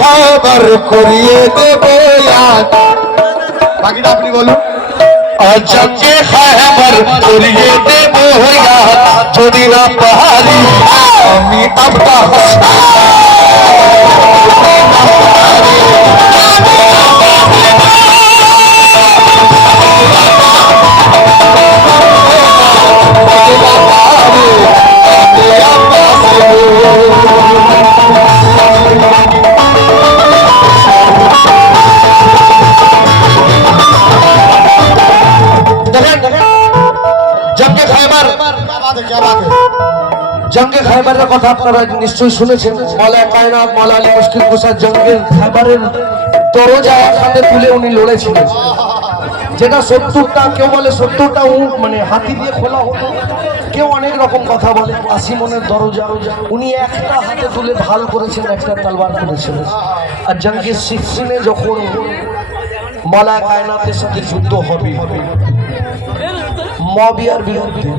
খবর করিয়ে দেবো বাকিটা আপনি বলুন জঙ্গে খবর করিয়ে দেবো যদি না পারি আমি আব্বা জঙ্গে খাইবারের কথা আপনারা নিশ্চয়ই শুনেছেন। মওলা কায়নাত মওলা আলী মুশকিল কুশা জঙ্গে খাইবারের দরজা হাতে তুলে উনি লড়েছিলেন, যেটা 70টা, কেউ বলে 70টা উট মানে হাতি দিয়ে খোলা হতো, কেউ অনেক রকম কথা বলে। 80 মনের দরজা উনি একটা হাতে তুলে ঢাল করেছেন, একটা তলোয়ার করেছিলেন। আর জঙ্গে সিফিনে যখন মওলা কায়নাতের সাথে যুদ্ধ হবে মুয়াবিয়ার বিরুদ্ধে,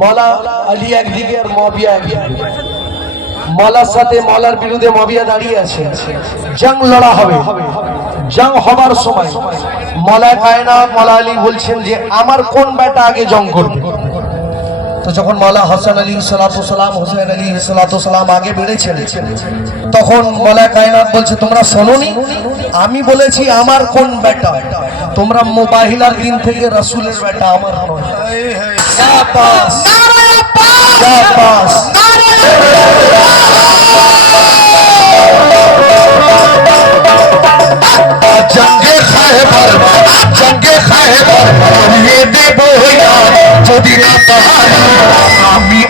মওলা আলী একদিকে আর মুয়াবিয়া একদিকে, মওলার সাথে মওলার বিরুদ্ধে মুয়াবিয়া দাঁড়িয়ে আছে, জং লড়া হবে। জং হবার সময় মওলা কায়নাত মওলা আলী বলছেন যে আমার কোন বেটা আগে জং করবে। তো যখন মওলা হাসান আলী সালাতু সালাম হুসাইন আলী সালাতু সালাম আগে বেড়েছেন, তখন মওলা কায়নাত বলছে তোমরা শোনোনি, আমি বলেছি আমার কোন বেটা, তোমরা মুবাহিলার দিন থেকে রাসূলের বেটা, আমার নয়। শাবাশ শাবাশ। জঙ্গে খায়বার করিয়ে দেবো যদি না পারি আমি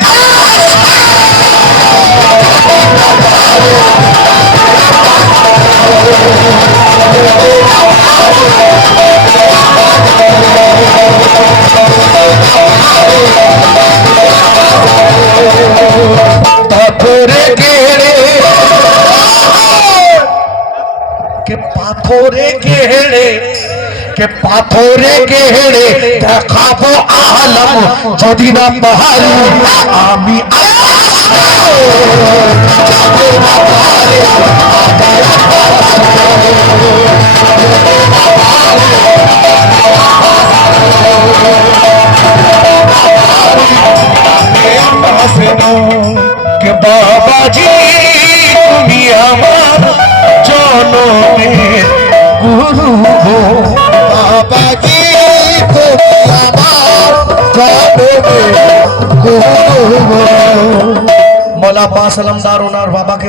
পাথরে গেড়ে দেখাবো আলম যদি না পারি আমি কে বাবাজি তুমি আমার জনমের গুরু গো, বাবাজি তুমি আমার জনমের গুরু গো। মওলা পাক সালামদার ওনার বাবাকে